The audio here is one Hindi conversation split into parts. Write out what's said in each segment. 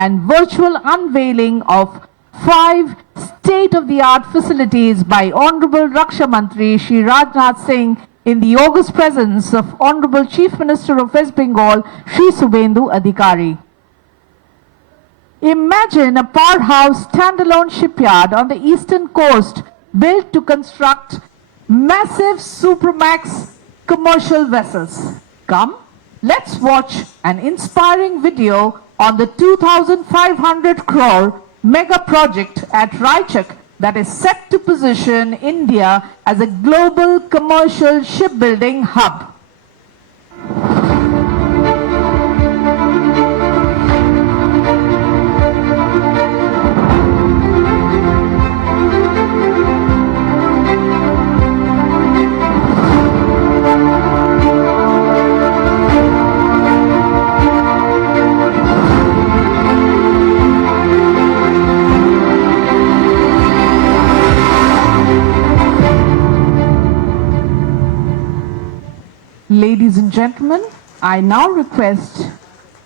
and virtual unveiling of 5 state-of-the-art facilities by Honorable Raksha Mantri Shri Rajnath Singh in the august presence of Honorable Chief Minister of West Bengal Shri Subhendu Adhikari. Imagine a powerhouse standalone shipyard on the eastern coast built to construct massive Supramax commercial vessels. Come, let's watch an inspiring video on the 2,500 crore mega project at Raichak that is set to position India as a global commercial shipbuilding hub. Ladies and gentlemen, I now request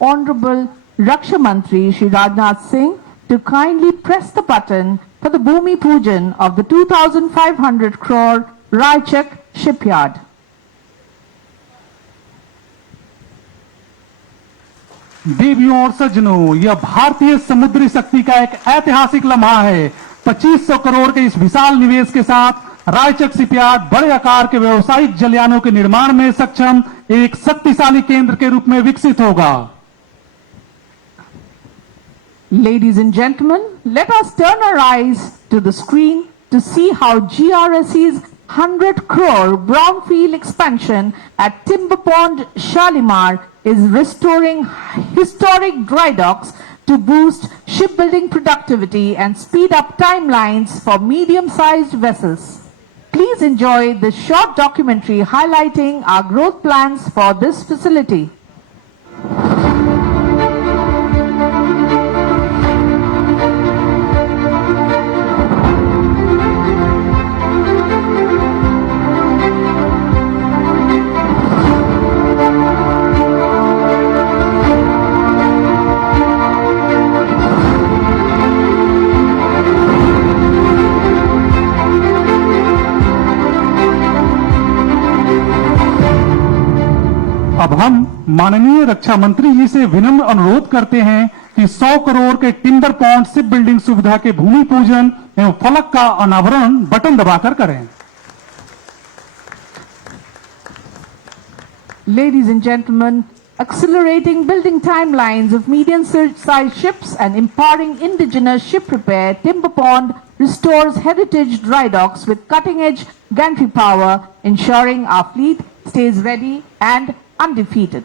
Honorable Raksha Mantri Shri Rajnath Singh to kindly press the button for the Bhumi Pujan of the 2,500 crore Raichak shipyard. देवियों और सज्जनों, यह भारतीय समुद्री शक्ति का एक ऐतिहासिक लम्हा है। 2500 करोड़ के इस विशाल निवेश के साथ रायचक शिपयार्ड बड़े आकार के व्यवसायिक जलयानों के निर्माण में सक्षम एक शक्तिशाली केंद्र के रूप में विकसित होगा। Ladies and gentlemen, let us turn our eyes to the screen to see how GRSE's 100 crore brownfield expansion at Timber Pond, Shalimar is restoring historic dry docks to boost shipbuilding productivity and speed up timelines for medium-sized vessels. Please enjoy this short documentary highlighting our growth plans for this facility. अब हम माननीय रक्षा मंत्री जी से विनम्र अनुरोध करते हैं कि 100 करोड़ के टिम्बर पॉन्ड शिप बिल्डिंग सुविधा के भूमि पूजन एवं फलक का अनावरण बटन दबाकर करें। Ladies and gentlemen, accelerating building timelines of medium-sized ships and empowering indigenous ship repair, Timber Pond restores heritage dry docks with cutting-edge gantry power, ensuring our fleet stays ready and undefeated.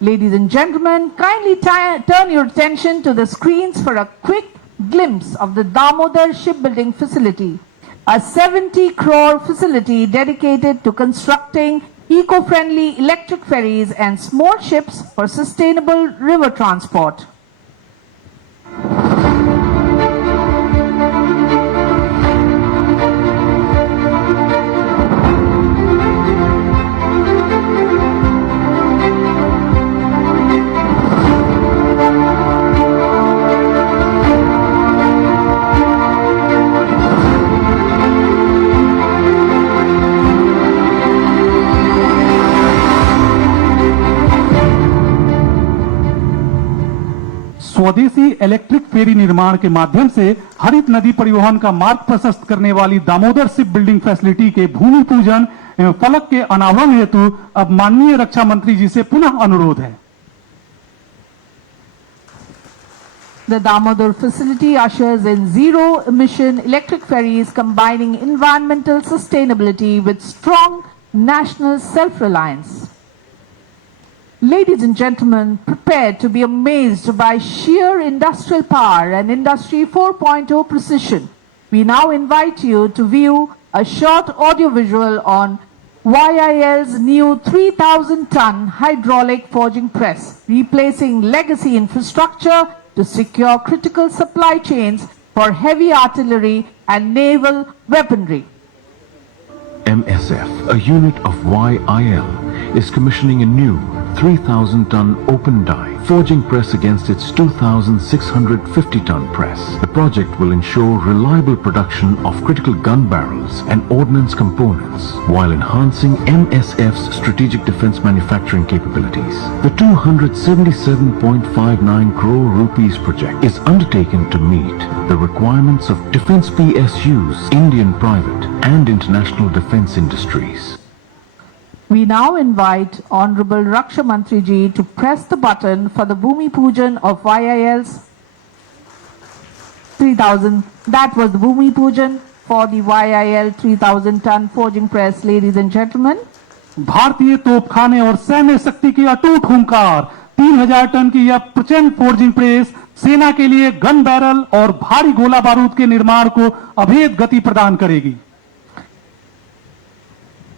Ladies and gentlemen, kindly turn your attention to the screens for a quick glimpse of the Damodar shipbuilding facility, a 70 crore facility dedicated to constructing eco-friendly electric ferries and small ships for sustainable river transport. स्वदेशी इलेक्ट्रिक फेरी निर्माण के माध्यम से हरित नदी परिवहन का मार्ग प्रशस्त करने वाली दामोदर शिप बिल्डिंग फैसिलिटी के भूमि पूजन एवं फलक के अनावरण हेतु अब माननीय रक्षा मंत्री जी से पुनः अनुरोध है। The Damodar facility ushers in zero-emission electric ferries combining environmental sustainability with strong national self-reliance. Ladies and gentlemen, prepare to be amazed by sheer industrial power and Industry 4.0 precision. We now invite you to view a short audiovisual on YIL's new 3,000-ton hydraulic forging press, replacing legacy infrastructure to secure critical supply chains for heavy artillery and naval weaponry. MSF, a unit of YIL, is commissioning a new 3,000-ton open die forging press against its 2,650-ton press. The project will ensure reliable production of critical gun barrels and ordnance components while enhancing MSF's strategic defense manufacturing capabilities. The 277.59 crore rupees project is undertaken to meet the requirements of defense PSUs, Indian private and international defense industries. We now invite Honorable Raksha Mantri ji to press the button for the Bhumi Pujan of YIL's 3000. That was the Bhumi Pujan for the YIL 3000-ton forging press, ladies and gentlemen. भारतीय तोपखाने और सैन्य शक्ति की अटूट हुंकार 3000 टन की यह प्रचंड फोर्जिंग प्रेस सेना के लिए गन बैरल और भारी गोला बारूद के निर्माण को अभेद गति प्रदान करेगी.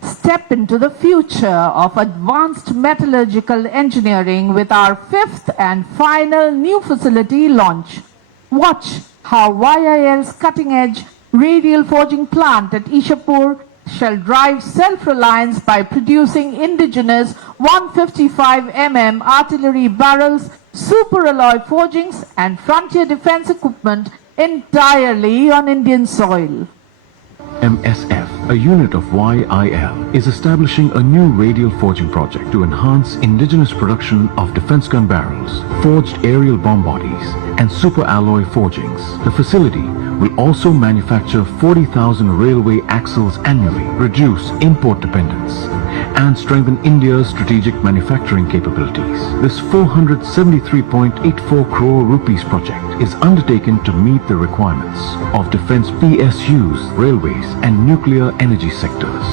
Step into the future of advanced metallurgical engineering with our 5th and final new facility launch. Watch how YIL's cutting-edge radial forging plant at Ishapur shall drive self-reliance by producing indigenous 155 mm artillery barrels, super alloy forgings and frontier defense equipment entirely on Indian soil. MSF, a unit of YIL, is establishing a new radial forging project to enhance indigenous production of defense gun barrels, forged aerial bomb bodies, and super alloy forgings. The facility will also manufacture 40,000 railway axles annually, reduce import dependence, and strengthen India's strategic manufacturing capabilities. This 473.84 crore rupees project is undertaken to meet the requirements of defense PSUs, railways, and nuclear energy sectors.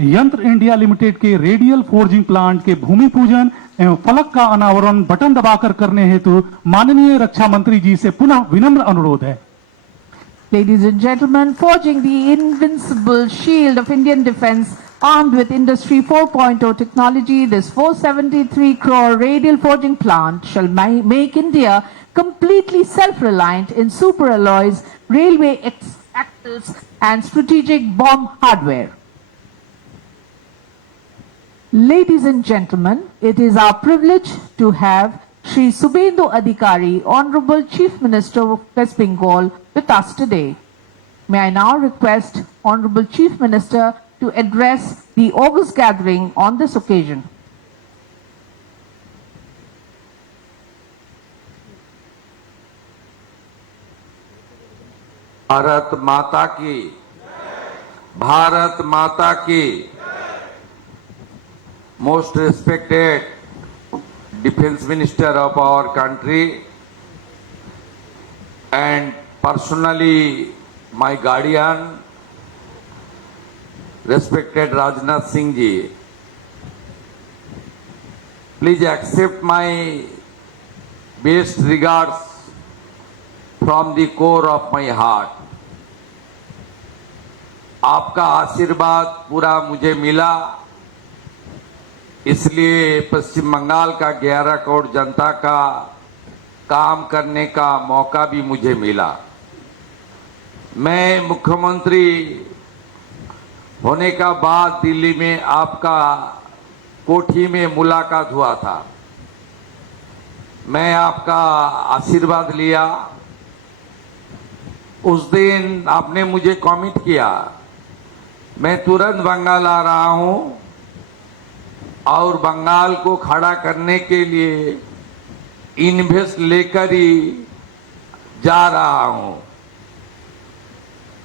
यंत्र इंडिया लिमिटेड के रेडियल फोर्जिंग प्लांट के भूमि पूजन एवं फलक का अनावरण बटन दबाकर करने हेतु माननीय रक्षा मंत्री जी से पुनः विनम्र अनुरोध है. Ladies and gentlemen, forging the invincible shield of Indian defense armed with Industry 4.0 technology, this 473 crore radial forging plant shall make India completely self-reliant in super alloys, railway axles and strategic bomb hardware. Ladies and gentlemen, it is our privilege to have Shri Subhendu Adhikari, Honorable Chief Minister of West Bengal, with us today. May I now request Honorable Chief Minister to address the August gathering on this occasion. Bharat माता की, भारत माता की. Most respected Defense Minister of our country and personally my guardian, respected Rajnath Singh ji, please accept my best regards from the core of my heart. आपका आशीर्वाद पूरा मुझे मिला, इसलिए पश्चिम बंगाल का 11 करोड़ जनता का काम करने का मौका भी मुझे मिला. मैं मुख्यमंत्री होने का बाद दिल्ली में आपका कोठी में मुलाकात हुआ था. मैं आपका आशीर्वाद लिया. उस दिन आपने मुझे कमिट किया, मैं तुरंत बंगाल आ रहा हूं और बंगाल को खड़ा करने के लिए इन्वेस्ट लेकर ही जा रहा हूं.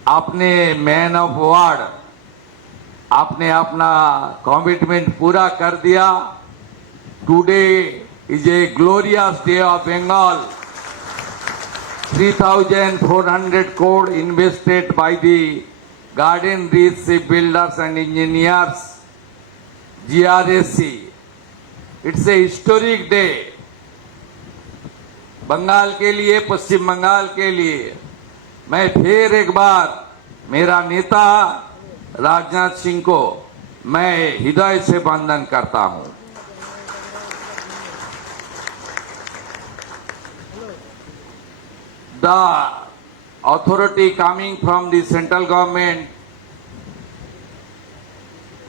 आपने मैन ऑफ वार्ड, आपने अपना कमिटमेंट पूरा कर दिया. Today is a glorious day of Bengal. 3,400 crore invested by the Garden Reach Shipbuilders and Engineers, GRSC. It's a historic day. Bengal के लिए, पश्चिम बंगाल के लिए मैं फिर एक बार मेरा नेता राजनाथ सिंह को मैं हृदय से वंदन करता हूं. The authority coming from the central government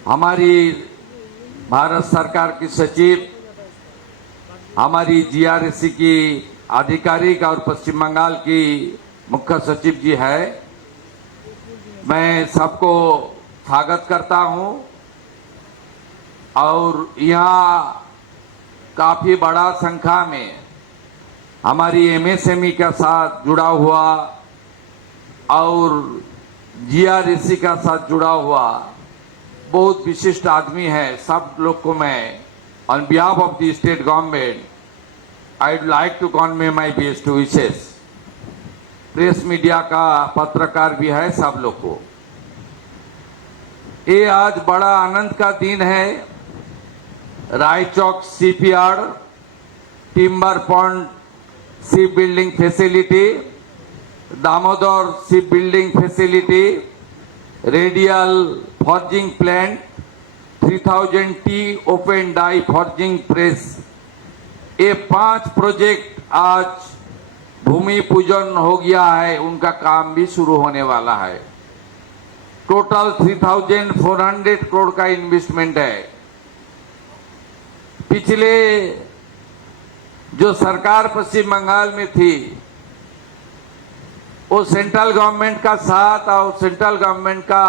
हमारी भारत सरकार की सचिव, हमारी जीआरएसी की आधिकारिक और पश्चिम बंगाल की मुख्य सचिव जी है, मैं सबको स्वागत करता हूं। और यहाँ काफी बड़ा संख्या में हमारी एमएसएमई के साथ जुड़ा हुआ और जीआरएसी का साथ जुड़ा हुआ बहुत विशिष्ट आदमी है। सब लोग को मैं on behalf of the state government I would like to convey my best wishes. Press media का पत्रकार भी है, सब लोग को ये आज बड़ा आनंद का दिन है। Raichak CPR, timber pond ship building facility, Damodar ship building facility, radial forging plant, 3000 T open die forging press, ये 5 प्रोजेक्ट आज भूमि पूजन हो गया है, उनका काम भी शुरू होने वाला है। टोटल 3400 करोड़ का इन्वेस्टमेंट है। पिछले जो सरकार पश्चिम बंगाल में थी वो सेंट्रल गवर्नमेंट का साथ और सेंट्रल गवर्नमेंट का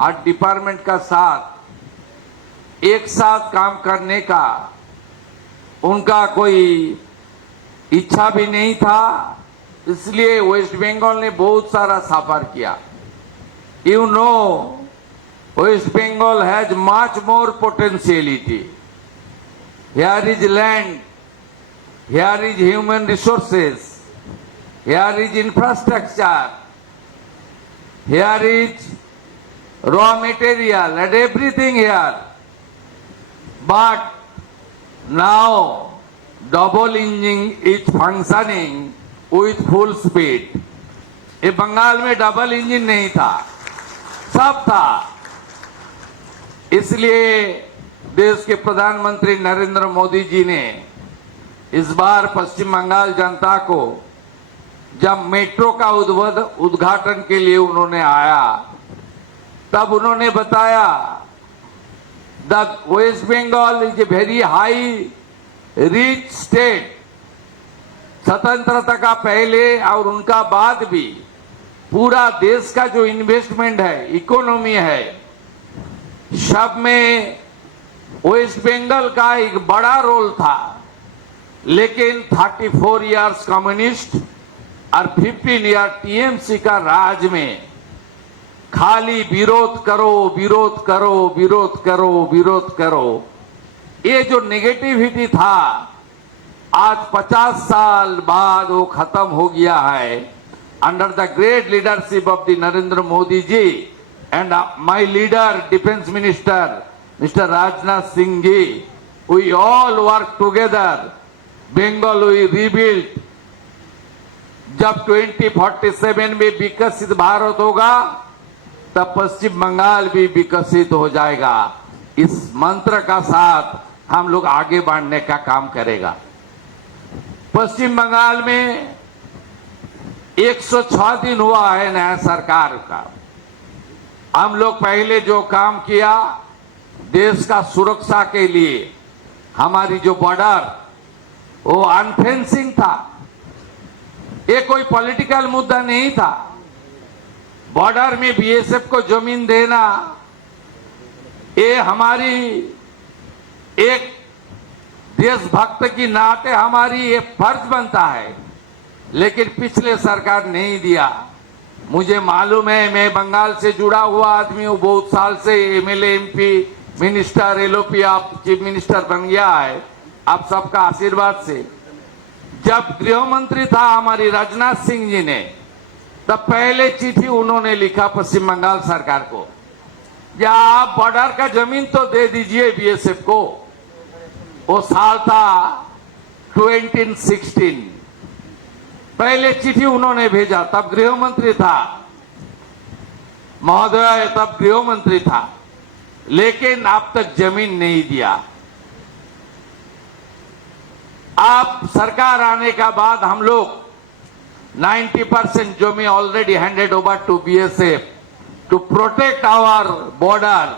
आर्ट डिपार्टमेंट का साथ एक साथ काम करने का उनका कोई इच्छा भी नहीं था, इसलिए वेस्ट बंगाल ने बहुत सारा सफर किया। You know, West Bengal has much more potentiality. Here is land, here is human resources, here is infrastructure, here is raw material and everything here. But now double engine is functioning with full speed. ये बंगाल में डबल इंजन नहीं था, सब था। इसलिए देश के प्रधानमंत्री नरेंद्र मोदी जी ने इस बार पश्चिम बंगाल जनता को जब मेट्रो का उद्घाटन के लिए उन्होंने आया तब उन्होंने बताया the West Bengal is a very high rich state. स्वतंत्रता का पहले और उनका बाद भी पूरा देश का जो इन्वेस्टमेंट है, इकोनॉमी है, सब में वेस्ट बंगाल का एक बड़ा रोल था। लेकिन 34 इयर्स कम्युनिस्ट और 15 ईयर टीएमसी का राज में खाली विरोध करो, विरोध करो, विरोध करो, विरोध करो, ये जो नेगेटिविटी था आज 50 साल बाद वो खत्म हो गया है। Under the great leadership of the Narendra Modi ji and my leader defence minister mister Rajnath Singh ji, we all work together, Bengal we rebuild. जब 2047 में विकसित भारत होगा तब पश्चिम बंगाल भी विकसित हो जाएगा। इस मंत्र का साथ हम लोग आगे बढ़ने का काम करेगा। पश्चिम बंगाल में 106 दिन हुआ है नया सरकार का। हम लोग पहले जो काम किया देश का सुरक्षा के लिए, हमारी जो बॉर्डर वो अनफेंसिंग था, ये कोई पॉलिटिकल मुद्दा नहीं था। बॉर्डर में बीएसएफ को जमीन देना ये हमारी एक देशभक्त की नाते हमारी ये फर्ज बनता है, लेकिन पिछले सरकार नहीं दिया। मुझे मालूम है, मैं बंगाल से जुड़ा हुआ आदमी हूँ, बहुत साल से एमएलए, एमपी, मिनिस्टर, एलओपी, आप चीफ मिनिस्टर बन गया है आप सबका आशीर्वाद से। जब गृह मंत्री था हमारी राजनाथ सिंह जी ने, तब पहले चिट्ठी उन्होंने लिखा पश्चिम बंगाल सरकार को, या आप बॉर्डर का जमीन तो दे दीजिए बीएसएफ को। वो साल था 2016, पहले चिट्ठी उन्होंने भेजा, तब गृह मंत्री था महोदय, तब गृह मंत्री था, लेकिन अब तक जमीन नहीं दिया। आप सरकार आने का बाद हम लोग 90% जमीन already handed over to BSF to protect our border.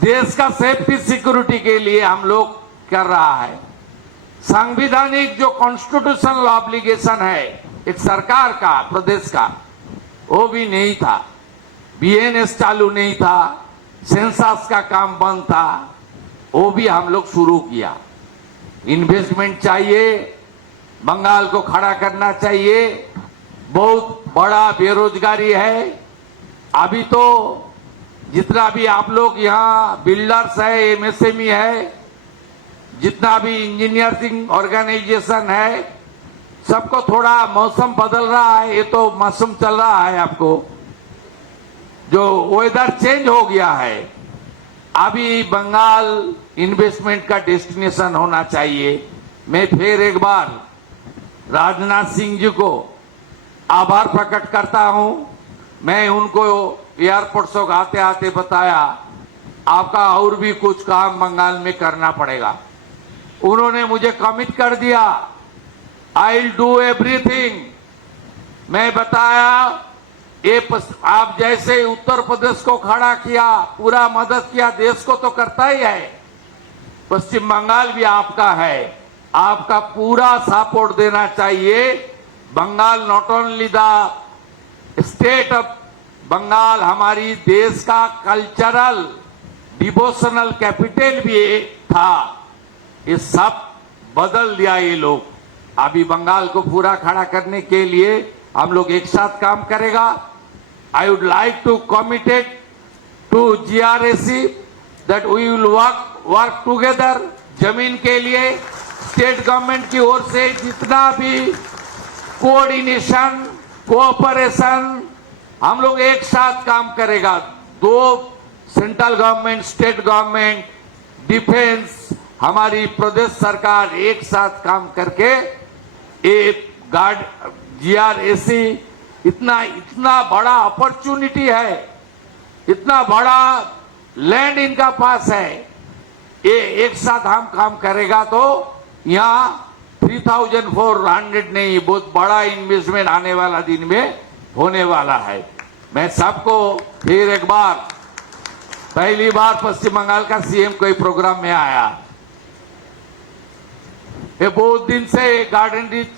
देश का सेफ्टी सिक्योरिटी के लिए हम लोग कर रहा है। संवैधानिक जो कॉन्स्टिट्यूशनल ऑब्लिगेशन है एक सरकार का, प्रदेश का, वो भी नहीं था। बीएनएस चालू नहीं था, सेंसस का काम बंद था, वो भी हम लोग शुरू किया। इन्वेस्टमेंट चाहिए, बंगाल को खड़ा करना चाहिए। बहुत बड़ा बेरोजगारी है। अभी तो जितना भी आप लोग यहाँ बिल्डर्स है, एमएसएमई है, जितना भी इंजीनियरिंग ऑर्गेनाइजेशन है, सबको थोड़ा मौसम बदल रहा है। ये तो मौसम चल रहा है, आपको जो वेदर चेंज हो गया है। अभी बंगाल इन्वेस्टमेंट का डेस्टिनेशन होना चाहिए। मैं फिर एक बार राजनाथ सिंह जी को आभार प्रकट करता हूं। मैं उनको एयरपोर्ट से आते आते बताया आपका और भी कुछ काम बंगाल में करना पड़ेगा। उन्होंने मुझे कमिट कर दिया, आई विल डू एवरीथिंग। मैं बताया ये आप जैसे उत्तर प्रदेश को खड़ा किया, पूरा मदद किया, देश को तो करता ही है। पश्चिम बंगाल भी आपका है, आपका पूरा सपोर्ट देना चाहिए। Bengal not only the state of Bengal, हमारी देश का कल्चरल डिवोशनल कैपिटल भी था। ये सब बदल दिया ये लोग। अभी बंगाल को पूरा खड़ा करने के लिए हम लोग एक साथ काम करेगा। I would like to committed to GRAC that we will work together. जमीन के लिए स्टेट गवर्नमेंट की ओर से जितना भी कोऑर्डिनेशन, कोऑपरेशन, हम लोग एक साथ काम करेगा। दो central government, state government, defence, हमारी प्रदेश सरकार एक साथ काम करके एक GRAC इतना बड़ा अपॉर्चुनिटी है, इतना बड़ा लैंड इनका पास है। ये एक साथ हम काम करेगा तो यहाँ 3,400 नहीं, बहुत बड़ा इन्वेस्टमेंट आने वाला दिन में होने वाला है। मैं सबको फिर एक बार, पहली बार पश्चिम बंगाल का सीएम कोई प्रोग्राम में आया। ये बहुत दिन से garden rich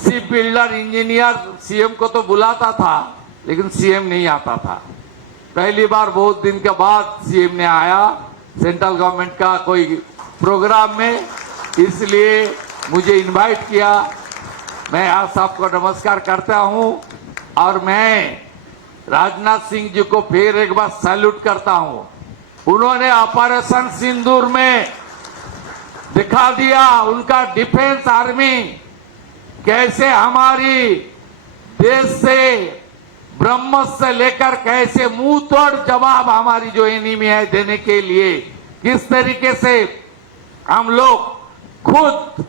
ship builder engineer CM को तो बुलाता था, लेकिन सीएम नहीं आता था। पहली बार बहुत दिन के बाद सीएम ने आया सेंट्रल गवर्नमेंट का कोई प्रोग्राम में, इसलिए मुझे इनवाइट किया। मैं आप सबको नमस्कार करता हूं और मैं राजनाथ सिंह जी को फिर एक बार सैल्यूट करता हूं। उन्होंने ऑपरेशन सिंदूर में दिखा दिया उनका डिफेंस आर्मी कैसे हमारी देश से ब्रह्मोस से लेकर कैसे मुंह तोड़ जवाब हमारी जो एनिमी है देने के लिए किस तरीके से हम लोग खुद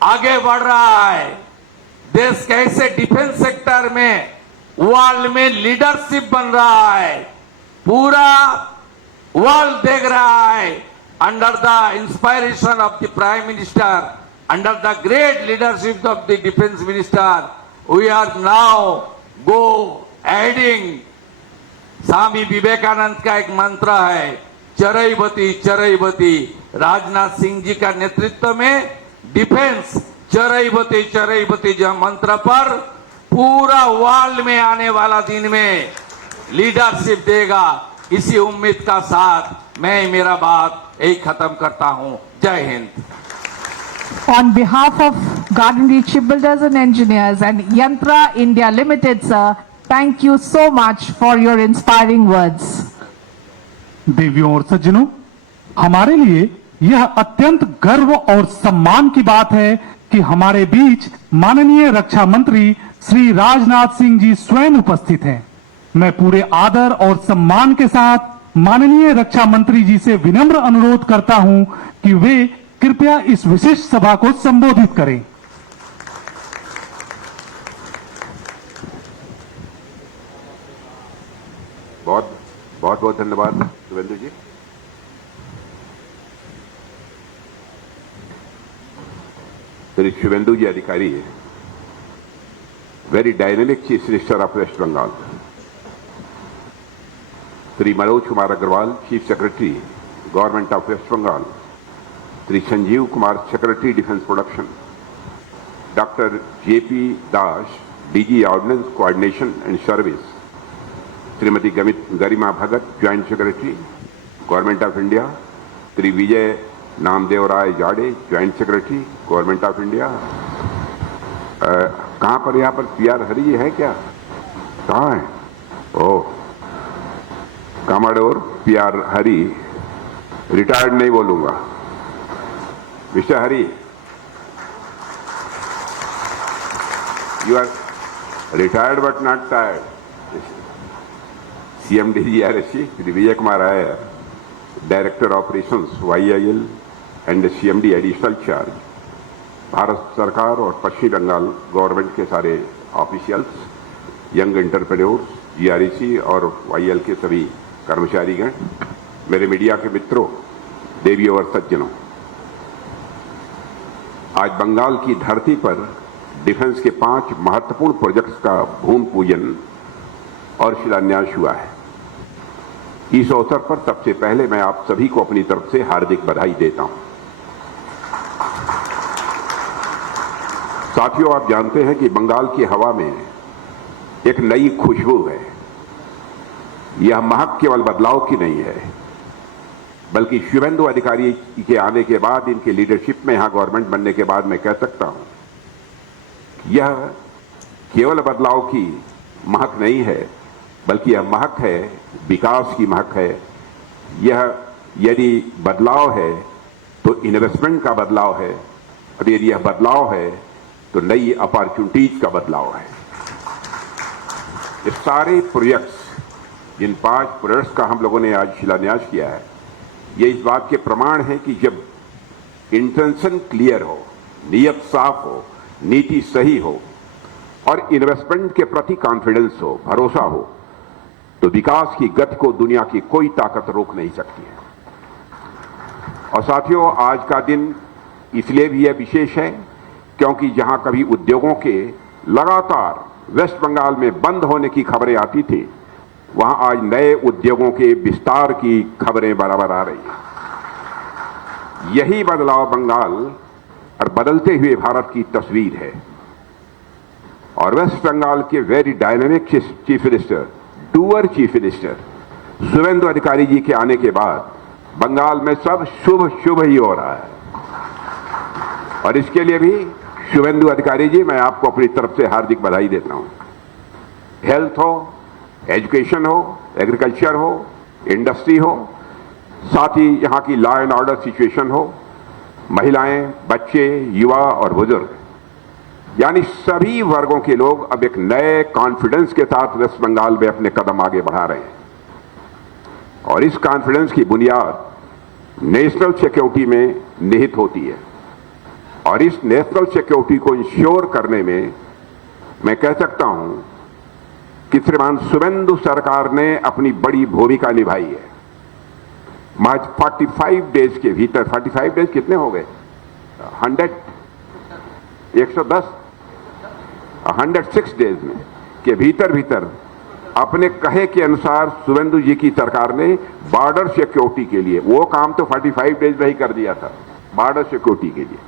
आगे बढ़ रहा है। देश कैसे डिफेंस सेक्टर में वर्ल्ड में लीडरशिप बन रहा है, पूरा वर्ल्ड देख रहा है। Under the inspiration of the prime minister, under the great leadership of the defence minister, we are now go heading. Swami Vivekananda का एक मंत्र है, चरैबती चरैबती। राजनाथ सिंह जी का नेतृत्व में डिफेंस चरैबती चरैबती जो मंत्र पर पूरा वर्ल्ड में आने वाला दिन में लीडरशिप देगा। इसी उम्मीद का साथ मैं मेरा बात यही खत्म करता हूं। जय Hind. On behalf of Garden Reach Shipbuilders and Engineers and Yantra India Limited, sir, thank you so much for your inspiring words. देवियों और सज्जनों, हमारे लिए यह अत्यंत गर्व और सम्मान की बात है कि हमारे बीच माननीय रक्षा मंत्री श्री राजनाथ सिंह जी स्वयं उपस्थित हैं। मैं पूरे आदर और सम्मान के साथ माननीय रक्षा मंत्री जी से विनम्र अनुरोध करता हूं कि वे कृपया इस विशिष्ट सभा को संबोधित करें। बहुत बहुत धन्यवाद शिवेंदु जी। श्री शिवेंदु जी अधिकारी, very dynamic Chief Minister of West Bengal. Shri Manoj Kumar Agarwal, chief secretary, government of West Bengal, Shri Sanjeev Kumar, secretary, defence production, doctor JP Das, DG ordnance coordination and service, Shrimati Garima Bhagat, joint secretary, government of India, Shri Vijay Namdev Rai Jade, joint secretary, government of India. कहाँ पर यहाँ पर पीआर हरी जी है क्या? कहाँ है? ओह, कामाडोर पीआर हरी, रिटायर्ड नहीं बोलूंगा, mister Hari, you are retired but not tired. CMD-GRSC, Shri Vijay Kumar Iyer, director operations YIL and CMD additional charge, Bharat सरकार और पश्चिम बंगाल गवर्नमेंट के सारे ऑफिशियल्स, यंग एंटरप्रेन्योर्स, GREC और YIL के सभी कर्मचारीगण, मेरे मीडिया के मित्रों, देवियों और सज्जनों, आज बंगाल की धरती पर डिफेंस के 5 महत्वपूर्ण प्रोजेक्ट्स का भूमि पूजन और शिलान्यास हुआ है। इस अवसर पर सबसे पहले मैं आप सभी को अपनी तरफ से हार्दिक बधाई देता हूं। साथियों, आप जानते हैं कि बंगाल की हवा में एक नई खुशबू है। यह महक केवल बदलाव की नहीं है, बल्कि शुभेंदु अधिकारी के आने के बाद, इनके लीडरशिप में यहां गवर्नमेंट बनने के बाद मैं कह सकता हूं, यह केवल बदलाव की महक नहीं है, बल्कि यह महक है, विकास की महक है। यह यदि बदलाव है तो इन्वेस्टमेंट का बदलाव है, और यदि यह बदलाव है तो नई अपॉर्चुनिटीज का बदलाव है। ये सारे प्रोजेक्ट्स, जिन 5 प्रोजेक्ट्स का हम लोगों ने आज शिलान्यास किया है, ये इस बात के प्रमाण है कि जब इंटेंशन क्लियर हो, नीयत साफ हो, नीति सही हो और इन्वेस्टमेंट के प्रति कॉन्फिडेंस हो, भरोसा हो, तो विकास की गति को दुनिया की कोई ताकत रोक नहीं सकती है। और साथियों, आज का दिन इसलिए भी यह विशेष है क्योंकि जहां कभी उद्योगों के लगातार वेस्ट बंगाल में बंद होने की खबरें आती थी, वहां आज नए उद्योगों के विस्तार की खबरें बराबर आ रही हैं। यही बदलाव बंगाल और बदलते हुए भारत की तस्वीर है। और वेस्ट बंगाल के very dynamic chief minister, doer chief minister Suvendu Adhikari ji के आने के बाद बंगाल में सब शुभ शुभ ही हो रहा है। और इसके लिए भी शुभेंदु अधिकारी जी, मैं आपको अपनी तरफ से हार्दिक बधाई देता हूं। हेल्थ हो, एजुकेशन हो, एग्रीकल्चर हो, इंडस्ट्री हो, साथ ही यहां की लॉ एंड ऑर्डर सिचुएशन हो, महिलाएं, बच्चे, युवा और बुजुर्ग, यानी सभी वर्गों के लोग अब एक नए कॉन्फिडेंस के साथ वेस्ट बंगाल में अपने कदम आगे बढ़ा रहे हैं। और इस कॉन्फिडेंस की बुनियाद नेशनल सिक्योरिटी में निहित होती है। और इस नेशनल सिक्योरिटी को इंश्योर करने में मैं कह सकता हूं कि श्रीमान शुभेंदु सरकार ने अपनी बड़ी भूमिका निभाई है। आज 45 डेज के भीतर, 45 डेज कितने हो गए? 106 डेज में के भीतर अपने कहे के अनुसार शुभेंदु जी की सरकार ने बॉर्डर सिक्योरिटी के लिए, वो काम तो 45 डेज में ही कर दिया था, बॉर्डर सिक्योरिटी के लिए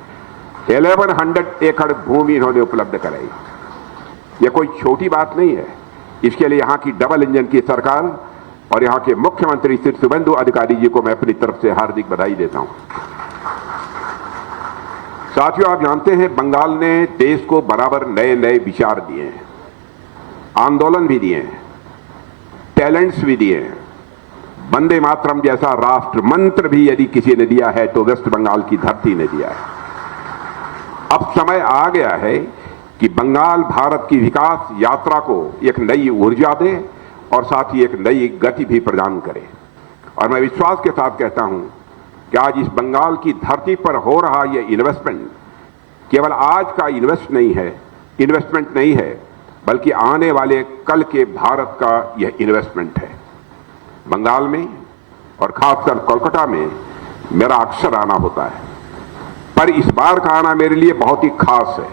1100 एकड़ भूमि इन्होंने उपलब्ध कराई। यह कोई छोटी बात नहीं है। इसके लिए यहां की डबल इंजन की सरकार और यहां के मुख्यमंत्री श्री शुभेंदु अधिकारी जी को मैं अपनी तरफ से हार्दिक बधाई देता हूं। साथियों, आप जानते हैं बंगाल ने देश को बराबर नए नए विचार दिए हैं, आंदोलन भी दिए हैं, टैलेंट्स भी दिए हैं। वंदे मातरम जैसा राष्ट्र मंत्र भी यदि किसी ने दिया है तो वेस्ट बंगाल की धरती ने दिया है। अब समय आ गया है कि बंगाल भारत की विकास यात्रा को एक नई ऊर्जा दे और साथ ही एक नई गति भी प्रदान करे। और मैं विश्वास के साथ कहता हूं कि आज इस बंगाल की धरती पर हो रहा यह इन्वेस्टमेंट केवल आज का इन्वेस्टमेंट नहीं है, बल्कि आने वाले कल के भारत का यह इन्वेस्टमेंट है। बंगाल में और खासकर कोलकाता में मेरा अक्सर आना होता है, पर इस बार का आना मेरे लिए बहुत ही खास है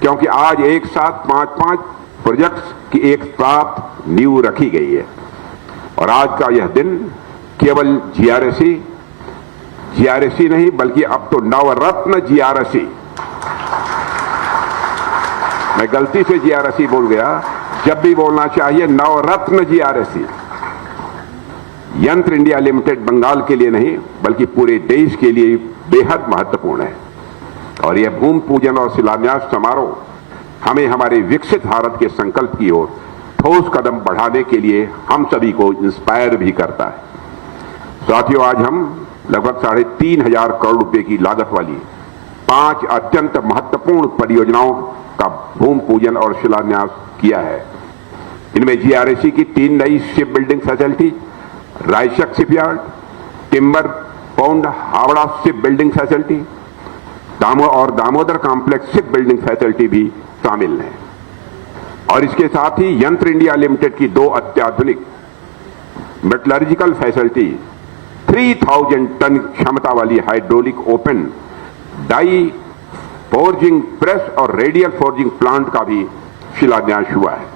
क्योंकि आज एक साथ 5 प्रोजेक्ट्स की एक साथ नींव रखी गई है। और आज का यह दिन केवल जीआरएसी नहीं बल्कि अब तो नवरत्न जीआरएसी, मैं गलती से जीआरएसी बोल गया, जब भी बोलना चाहिए नवरत्न जीआरएसी। यंत्र इंडिया लिमिटेड बंगाल के लिए नहीं बल्कि पूरे देश के लिए बेहद महत्वपूर्ण है और यह भूमि पूजन और शिलान्यास समारोह हमें हमारे विकसित भारत के संकल्प की ओर ठोस कदम बढ़ाने के लिए हम सभी को इंस्पायर भी करता है। साथियों, आज हम लगभग 3,500 करोड़ रुपए की लागत वाली 5 अत्यंत महत्वपूर्ण परियोजनाओं का भूमि पूजन और शिलान्यास किया है। इनमें जीआरएसी की 3 नई ship building facility, Raichak shipyard, timber pond Howrah ship building facility और Damodar complex ship building facility भी शामिल हैं। और इसके साथ ही यंत्र इंडिया लिमिटेड की 2 अत्याधुनिक मेटलर्जिकल फैसिलिटी 3000 टन क्षमता वाली hydraulic open die forging press और रेडियल फोर्जिंग प्लांट का भी शिलान्यास हुआ है।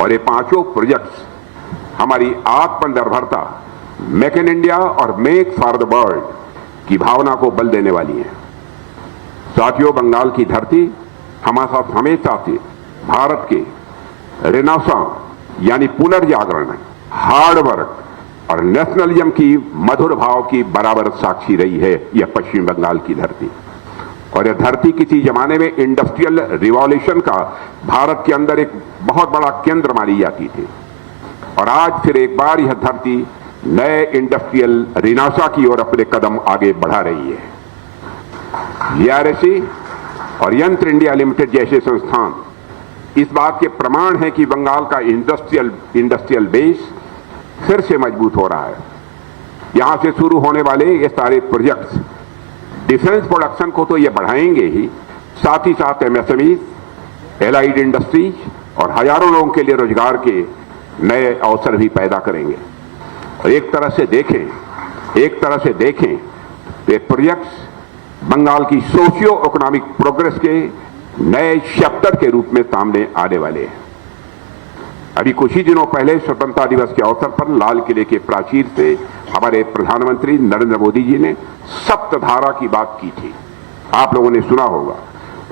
और ये 5 प्रोजेक्ट्स हमारी आत्मनिर्भरता, मेक इन इंडिया और मेक फॉर द वर्ल्ड की भावना को बल देने वाली है। साथियों, बंगाल की धरती हमेशा से भारत के रेनेसां यानी पुनर्जागरण, हार्ड वर्क और नेशनलिज्म की मधुर भाव की बराबर साक्षी रही है यह पश्चिम बंगाल की धरती। और यह धरती किसी जमाने में इंडस्ट्रियल रिवॉल्यूशन का भारत के अंदर एक बहुत बड़ा केंद्र मानी जाती थी और आज फिर एक बार यह धरती नए इंडस्ट्रियल रिनासा की ओर अपने कदम आगे बढ़ा रही है। जीआरएसी और यंत्र इंडिया लिमिटेड जैसे संस्थान इस बात के प्रमाण हैं कि बंगाल का इंडस्ट्रियल बेस फिर से मजबूत हो रहा है। यहां से शुरू होने वाले ये सारे प्रोजेक्ट्स डिफेंस प्रोडक्शन को तो ये बढ़ाएंगे ही, साथ ही साथ एमएसएमई, एलाइड इंडस्ट्रीज और हजारों लोगों के लिए रोजगार के नए अवसर भी पैदा करेंगे। और एक तरह से देखें ये प्रोजेक्ट्स बंगाल की सोशियो इकोनॉमिक प्रोग्रेस के नए चैप्टर के रूप में सामने आने वाले हैं। अभी कुछ ही दिनों पहले स्वतंत्रता दिवस के अवसर पर लाल किले के प्राचीर से हमारे प्रधानमंत्री नरेंद्र मोदी जी ने सप्तधारा की बात की थी। आप लोगों ने सुना होगा।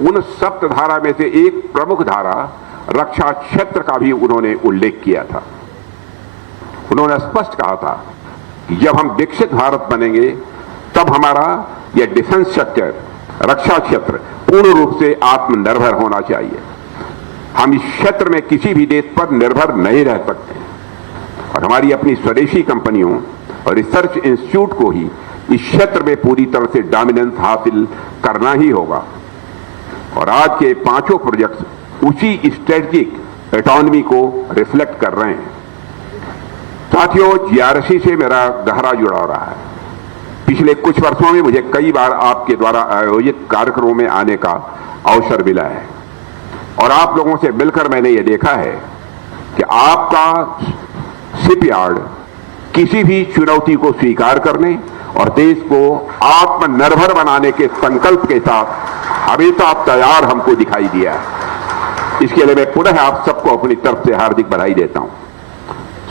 उन सप्तधारा में से एक प्रमुख धारा रक्षा क्षेत्र का भी उन्होंने उल्लेख किया था। उन्होंने स्पष्ट कहा था कि जब हम विकसित भारत बनेंगे तब हमारा यह डिफेंस सेक्टर, रक्षा क्षेत्र पूर्ण रूप से आत्मनिर्भर होना चाहिए। हम इस क्षेत्र में किसी भी देश पर निर्भर नहीं रह सकते और हमारी अपनी स्वदेशी कंपनियों और रिसर्च इंस्टीट्यूट को ही इस क्षेत्र में पूरी तरह से डोमिनेंस हासिल करना ही होगा। और आज के 5 प्रोजेक्ट्स उसी स्ट्रेटेजिक ऑटोनॉमी को रिफ्लेक्ट कर रहे हैं। साथियों, जीआरएसी से मेरा गहरा जुड़ाव रहा है। पिछले कुछ वर्षों में मुझे कई बार आपके द्वारा आयोजित कार्यक्रमों में आने का अवसर मिला है और आप लोगों से मिलकर मैंने ये देखा है कि आपका शिपयार्ड किसी भी चुनौती को स्वीकार करने और देश को आत्मनिर्भर बनाने के संकल्प के साथ हमेशा तैयार हमको दिखाई दिया है। इसके लिए मैं पुनः आप सबको अपनी तरफ से हार्दिक बधाई देता हूं।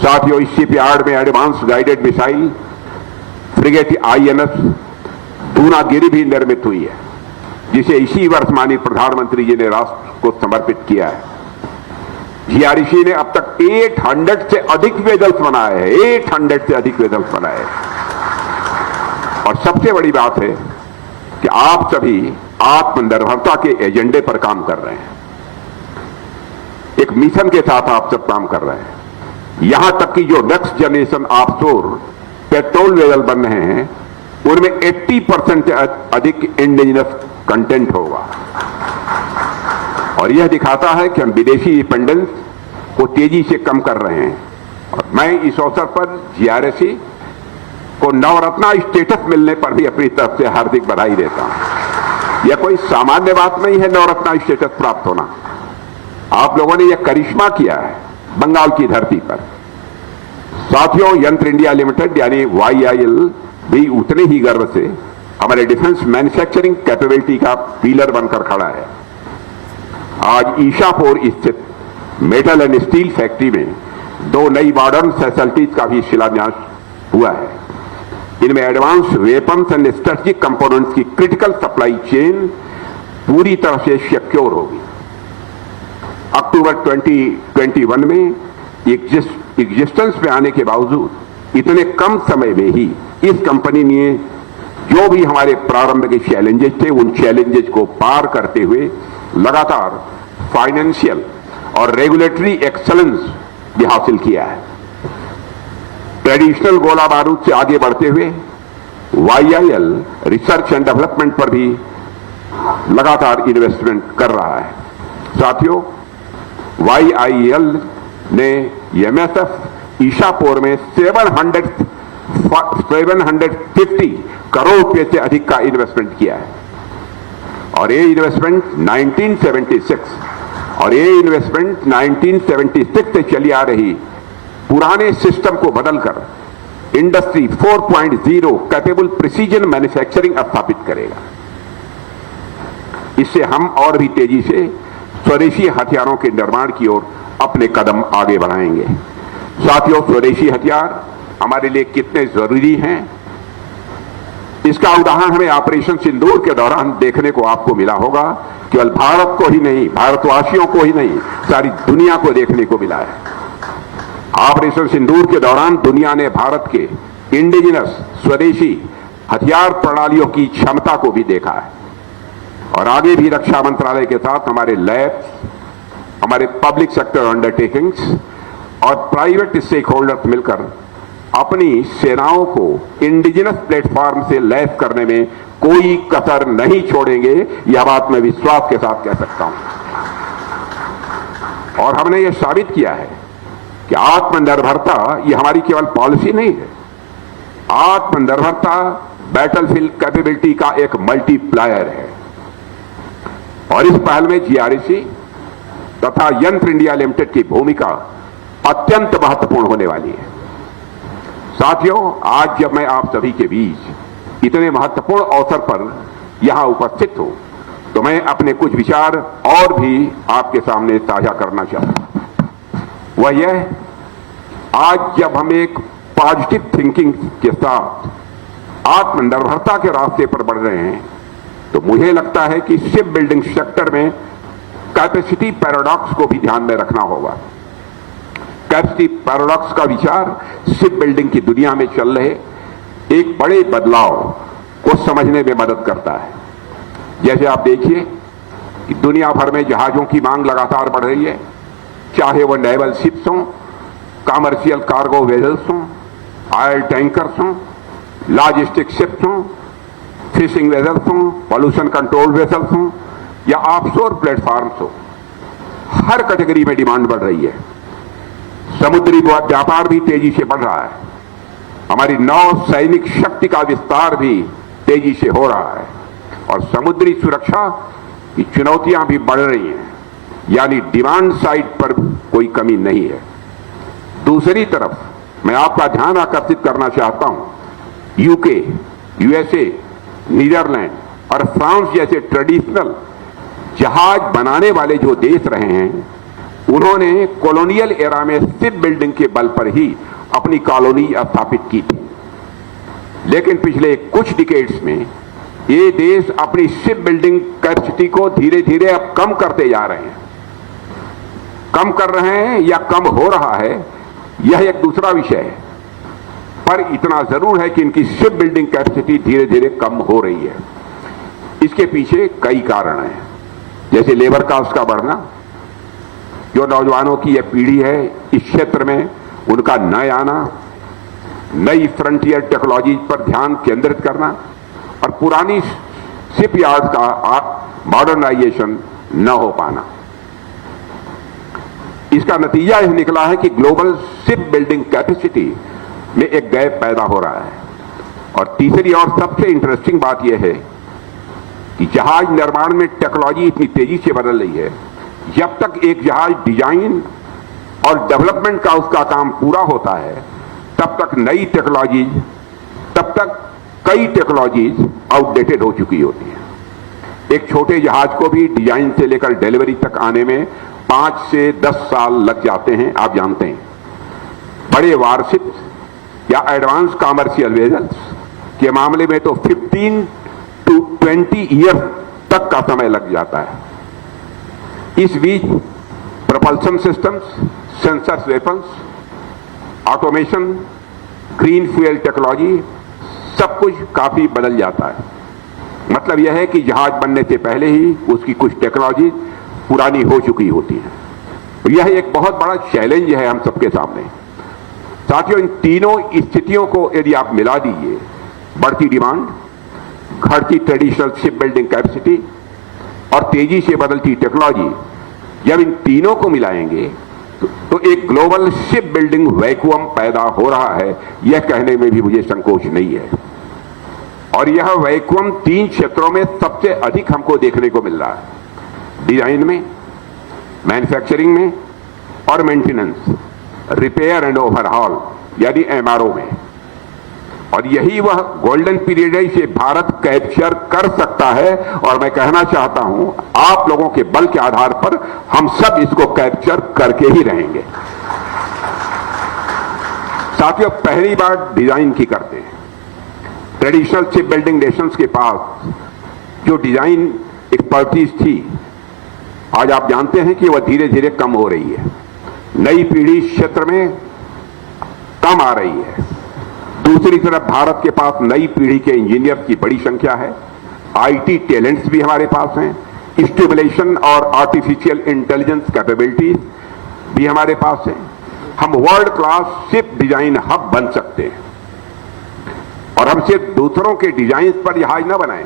साथियों, इस शिपयार्ड में advance guided missile frigate INS Dunagiri भी निर्मित हुई है, जिसे इसी वर्ष माननीय प्रधानमंत्री जी ने राष्ट्र को समर्पित किया है। जीआरएसी ने अब तक 800 से अधिक वेसल्स बनाए हैं, 800 से अधिक वेसल्स बनाए हैं। और सबसे बड़ी बात है कि आप सभी आत्मनिर्भरता के एजेंडे पर काम कर रहे हैं। एक मिशन के साथ आप सब काम कर रहे हैं। यहां तक कि जो next generation offshore patrol vessel बन रहे हैं उनमें 80% से अधिक इंडिजिनस कंटेंट होगा और यह दिखाता है कि हम विदेशी डिपेंडेंस को तेजी से कम कर रहे हैं। और मैं इस अवसर पर जीआरएसी को नवरत्ना स्टेटस मिलने पर भी अपनी तरफ से हार्दिक बधाई देता हूं। यह कोई सामान्य बात नहीं है नवरत्ना स्टेटस प्राप्त होना। आप लोगों ने यह करिश्मा किया है बंगाल की धरती पर। साथियों, यंत्र इंडिया लिमिटेड यानी YIL भी उतने ही गर्व से हमारे डिफेंस मैन्युफैक्चरिंग कैपेबिलिटी का पिलर बनकर खड़ा है। आज ईशापुर स्थित मेटल एंड स्टील फैक्ट्री में 2 नई मॉडर्न फैसिलिटीज का भी शिलान्यास हुआ है। इनमें advance weapons and strategic components की क्रिटिकल सप्लाई चेन पूरी तरह से सिक्योर होगी। अक्टूबर 2021 में एग्जिस्टेंस में आने के बावजूद इतने कम समय में ही इस कंपनी ने जो भी हमारे प्रारंभ के चैलेंजेस थे उन चैलेंजेस को पार करते हुए लगातार फाइनेंशियल और रेगुलेटरी एक्सेलेंस भी हासिल किया है। ट्रेडिशनल गोला बारूद से आगे बढ़ते हुए YIL रिसर्च एंड डेवलपमेंट पर भी लगातार इन्वेस्टमेंट कर रहा है। साथियों, YIL ने MSF ईशापुर में 750 करोड़ रुपए से अधिक का इन्वेस्टमेंट किया है और ये इन्वेस्टमेंट 1976 से चली आ रही पुराने सिस्टम को बदलकर इंडस्ट्री 4.0 कैपेबल प्रिसीजन मैन्युफैक्चरिंग स्थापित करेगा। इससे हम और भी तेजी से स्वदेशी हथियारों के निर्माण की ओर अपने कदम आगे बढ़ाएंगे। साथियों, स्वदेशी हथियार हमारे लिए कितने जरूरी हैं, इसका उदाहरण हमें ऑपरेशन सिंदूर के दौरान देखने को आपको मिला होगा। केवल भारत को ही नहीं, भारतवासियों को ही नहीं, सारी दुनिया को देखने को मिला है। ऑपरेशन सिंदूर के दौरान दुनिया ने भारत के इंडिजिनस स्वदेशी हथियार प्रणालियों की क्षमता को भी देखा है और आगे भी रक्षा मंत्रालय के साथ हमारे लैब्स, हमारे पब्लिक सेक्टर अंडरटेकिंग्स और प्राइवेट स्टेक होल्डर्स मिलकर अपनी सेनाओं को इंडिजिनस प्लेटफॉर्म से लैस करने में कोई कसर नहीं छोड़ेंगे। यह बात मैं विश्वास के साथ कह सकता हूं और हमने यह साबित किया है कि आत्मनिर्भरता यह हमारी केवल पॉलिसी नहीं है। आत्मनिर्भरता बैटलफील्ड कैपेबिलिटी का एक मल्टीप्लायर है और इस पहल में GRC तथा यंत्र इंडिया लिमिटेड की भूमिका अत्यंत महत्वपूर्ण होने वाली है। साथियों, आज जब मैं आप सभी के बीच इतने महत्वपूर्ण अवसर पर यहां उपस्थित हूं तो मैं अपने कुछ विचार और भी आपके सामने साझा करना चाहता हूं। वह यह, आज जब हम एक पॉजिटिव थिंकिंग के साथ आत्मनिर्भरता के रास्ते पर बढ़ रहे हैं तो मुझे लगता है कि शिप बिल्डिंग सेक्टर में कैपेसिटी पैराडॉक्स को भी ध्यान में रखना होगा। कैपेसिटी पैराडॉक्स का विचार शिप बिल्डिंग की दुनिया में चल रहे एक बड़े बदलाव को समझने में मदद करता है। जैसे आप देखिए कि दुनिया भर में जहाजों की मांग लगातार बढ़ रही है, चाहे वह नेवल शिप्स हों, कमर्शियल कार्गो वेजल्स हों, ऑयल टैंकर्स हों, लॉजिस्टिक शिप्स हों, फिशिंग वेजल्स हों, पॉल्यूशन कंट्रोल वेजल्स हों या ऑफशोर प्लेटफॉर्म्स हो, हर कैटेगरी में डिमांड बढ़ रही है। समुद्री व्यापार भी तेजी से बढ़ रहा है। हमारी नौ सैनिक शक्ति का विस्तार भी तेजी से हो रहा है और समुद्री सुरक्षा की चुनौतियां भी बढ़ रही हैं, यानी डिमांड साइड पर कोई कमी नहीं है। दूसरी तरफ मैं आपका ध्यान आकर्षित करना चाहता हूं, यूके, USA, नीदरलैंड और फ्रांस जैसे ट्रेडिशनल जहाज बनाने वाले जो देश रहे हैं, उन्होंने कॉलोनियल एरा में शिप बिल्डिंग के बल पर ही अपनी कॉलोनी स्थापित की थी। लेकिन पिछले कुछ डिकेड्स में ये देश अपनी शिप बिल्डिंग कैपेसिटी को धीरे धीरे अब कम करते जा रहे हैं। कम कर रहे हैं या कम हो रहा है, यह एक दूसरा विषय है, पर इतना जरूर है कि इनकी शिप बिल्डिंग कैपेसिटी धीरे धीरे कम हो रही है। इसके पीछे कई कारण हैं, जैसे लेबर कास्ट का बढ़ना, जो नौजवानों की यह पीढ़ी है इस क्षेत्र में उनका नए आना, नई फ्रंटियर टेक्नोलॉजी पर ध्यान केंद्रित करना और पुरानी शिप यार्ड का मॉडर्नाइजेशन न हो पाना। इसका नतीजा यह निकला है कि ग्लोबल शिप बिल्डिंग कैपेसिटी में एक गैप पैदा हो रहा है। और तीसरी और सबसे इंटरेस्टिंग बात यह है कि जहाज निर्माण में टेक्नोलॉजी इतनी तेजी से बदल रही है, जब तक एक जहाज डिजाइन और डेवलपमेंट का उसका काम पूरा होता है तब तक कई टेक्नोलॉजीज आउटडेटेड हो चुकी होती है। एक छोटे जहाज को भी डिजाइन से लेकर डिलीवरी तक आने में 5 से 10 साल लग जाते हैं, आप जानते हैं। बड़े वारशिप या एडवांस कॉमर्शियल वेजल्स के मामले में तो 15 to 20 ईयर तक का समय लग जाता है। इस बीच propulsion systems, sensors, weapons, automation, green fuel technology, सब कुछ काफी बदल जाता है। मतलब यह है कि जहाज बनने से पहले ही उसकी कुछ टेक्नोलॉजी पुरानी हो चुकी होती है। यह एक बहुत बड़ा चैलेंज है हम सबके सामने। साथियों, इन तीनों स्थितियों को यदि आप मिला दीजिए, बढ़ती डिमांड, घटती ट्रेडिशनल शिप बिल्डिंग कैपेसिटी और तेजी से बदलती टेक्नोलॉजी, जब इन तीनों को मिलाएंगे तो एक ग्लोबल शिप बिल्डिंग वैक्यूम पैदा हो रहा है, यह कहने में भी मुझे संकोच नहीं है। और यह वैक्यूम 3 क्षेत्रों में सबसे अधिक हमको देखने को मिल रहा है: डिजाइन में, मैन्युफैक्चरिंग में और मेंटेनेंस, रिपेयर एंड ओवरहॉल यानी एमआरओ में। और यही वह गोल्डन पीरियड है, इसे भारत कैप्चर कर सकता है। और मैं कहना चाहता हूं, आप लोगों के बल के आधार पर हम सब इसको कैप्चर करके ही रहेंगे। साथियों, पहली बात डिजाइन की करते हैं। ट्रेडिशनल शिप बिल्डिंग नेशंस के पास जो डिजाइन एक्सपर्टीज थी, आज आप जानते हैं कि वह धीरे धीरे कम हो रही है। नई पीढ़ी इस क्षेत्र में कम आ रही है। दूसरी तरफ भारत के पास नई पीढ़ी के इंजीनियर की बड़ी संख्या है। आईटी टैलेंट्स भी हमारे पास हैं। स्टिमुलेशन और आर्टिफिशियल इंटेलिजेंस कैपेबिलिटीज भी हमारे पास हैं। हम world class ship design hub बन सकते हैं। और हम सिर्फ दूसरों के डिजाइन पर जहाज न बनाएं,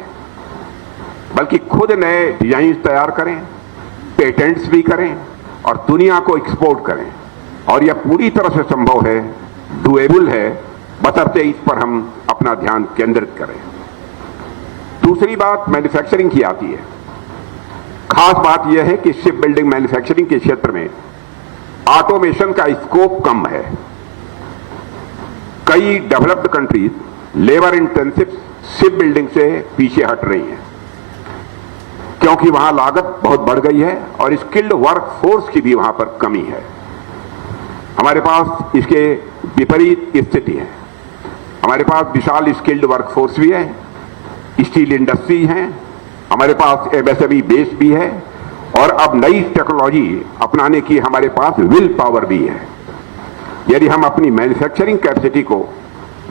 बल्कि खुद नए डिजाइन तैयार करें, पेटेंट्स भी करें और दुनिया को एक्सपोर्ट करें। और यह पूरी तरह से संभव है, डुएबल है, बशर्ते इस पर हम अपना ध्यान केंद्रित करें। दूसरी बात मैन्युफैक्चरिंग की आती है। खास बात यह है कि शिप बिल्डिंग मैन्युफैक्चरिंग के क्षेत्र में ऑटोमेशन का स्कोप कम है। कई developed countries labour intensive ship building से पीछे हट रही हैं, क्योंकि वहां लागत बहुत बढ़ गई है और स्किल्ड वर्क फोर्स की भी वहां पर कमी है। हमारे पास इसके विपरीत स्थिति है। हमारे पास विशाल स्किल्ड वर्कफोर्स भी है, स्टील इंडस्ट्री है, हमारे पास एमएसएमई बेस भी है और अब नई टेक्नोलॉजी अपनाने की हमारे पास विल पावर भी है। यदि हम अपनी मैन्युफैक्चरिंग कैपेसिटी को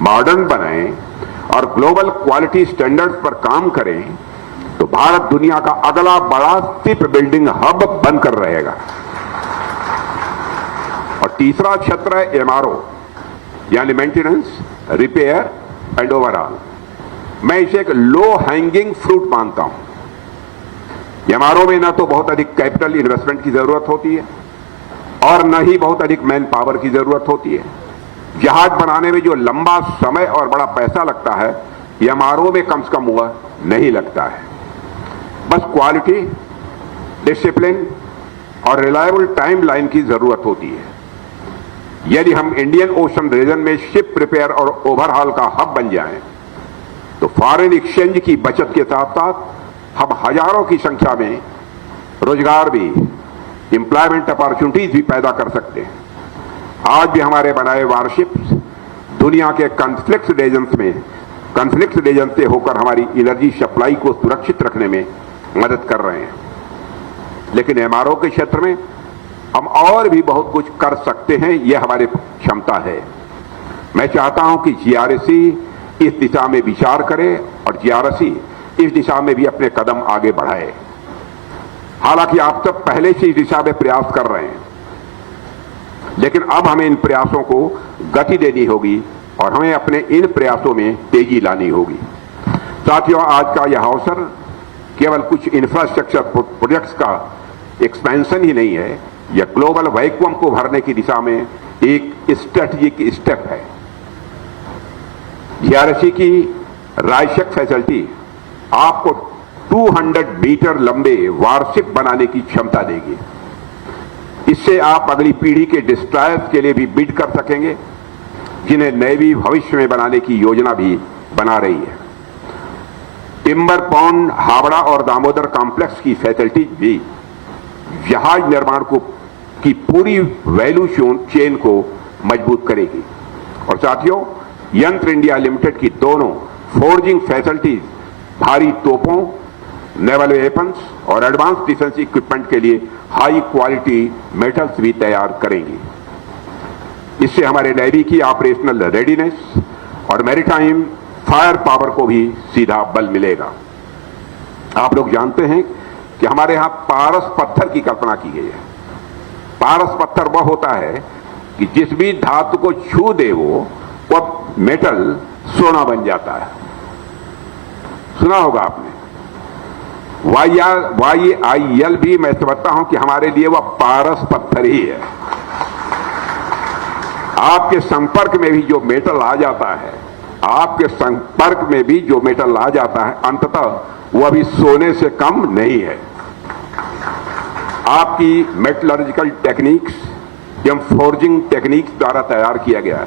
मॉडर्न बनाएं और ग्लोबल क्वालिटी स्टैंडर्ड्स पर काम करें तो भारत दुनिया का अगला बड़ा शिप बिल्डिंग हब बनकर रहेगा। और तीसरा क्षेत्र है एमआरओ यानी मेंटेनेंस, रिपेयर एंड ओवरऑल। मैं इसे एक लो हैंगिंग फ्रूट मानता हूं। एमआरओ में ना तो बहुत अधिक कैपिटल इन्वेस्टमेंट की जरूरत होती है और न ही बहुत अधिक मैन पावर की जरूरत होती है। जहाज बनाने में जो लंबा समय और बड़ा पैसा लगता है, एमआरओ में कम से कम वह नहीं लगता है। बस क्वालिटी, डिसिप्लिन और रिलायबल टाइम लाइन की जरूरत होती है। यदि हम इंडियन ओशन रीजन में शिप रिपेयर और ओवरहॉल का हब बन जाएं, तो फॉरेन एक्सचेंज की बचत के साथ साथ हम हजारों की संख्या में रोजगार भी, एम्प्लॉयमेंट अपॉर्चुनिटीज भी पैदा कर सकते हैं। आज भी हमारे बनाए वारशिप्स दुनिया के कॉन्फ्लिक्ट रीजन से होकर हमारी एनर्जी सप्लाई को सुरक्षित रखने में मदद कर रहे हैं। लेकिन एमआरओ के क्षेत्र में हम और भी बहुत कुछ कर सकते हैं, यह हमारी क्षमता है। मैं चाहता हूं कि जीआरएसी इस दिशा में विचार करे और जीआरएसी इस दिशा में भी अपने कदम आगे बढ़ाए। हालांकि आप सब पहले से इस दिशा में प्रयास कर रहे हैं, लेकिन अब हमें इन प्रयासों को गति देनी होगी और हमें अपने इन प्रयासों में तेजी लानी होगी। साथियों, आज का यह अवसर केवल कुछ इंफ्रास्ट्रक्चर प्रोजेक्ट्स का एक्सपेंशन ही नहीं है, यह ग्लोबल वैक्यूम को भरने की दिशा में एक स्ट्रेटेजिक स्टेप है। जीआरएसी की रायशक फैसिलिटी आपको 200 मीटर लंबे वारशिप बनाने की क्षमता देगी। इससे आप अगली पीढ़ी के डिस्ट्रॉयर्स के लिए भी बिड कर सकेंगे, जिन्हें नेवी भविष्य में बनाने की योजना भी बना रही है। टिम्बर पॉन्ड, हावड़ा और दामोदर कॉम्प्लेक्स की फैसिलिटी भी जहाज निर्माण को की पूरी वैल्यू चेन को मजबूत करेगी। और साथियों, यंत्र इंडिया लिमिटेड की दोनों फोर्जिंग फैसिलिटीज भारी तोपों, नेवल वेपन्स और एडवांस डिफेंस इक्विपमेंट के लिए हाई क्वालिटी मेटल्स भी तैयार करेंगी। इससे हमारे नेवी की ऑपरेशनल रेडीनेस और मैरीटाइम फायर पावर को भी सीधा बल मिलेगा। आप लोग जानते हैं कि हमारे यहां पारस पत्थर की कल्पना की गई है। पारस पत्थर वह होता है कि जिस भी धातु को छू दे वो मेटल सोना बन जाता है। सुना होगा आपने। YIL भी मैं समझता हूं कि हमारे लिए वह पारस पत्थर ही है। आपके संपर्क में भी जो मेटल आ जाता है, आपके संपर्क में भी जो मेटल आ जाता है, अंततः वह भी सोने से कम नहीं है। आपकी मेटलर्जिकल टेक्निक्स एवं फोर्जिंग टेक्निक्स द्वारा तैयार किया गया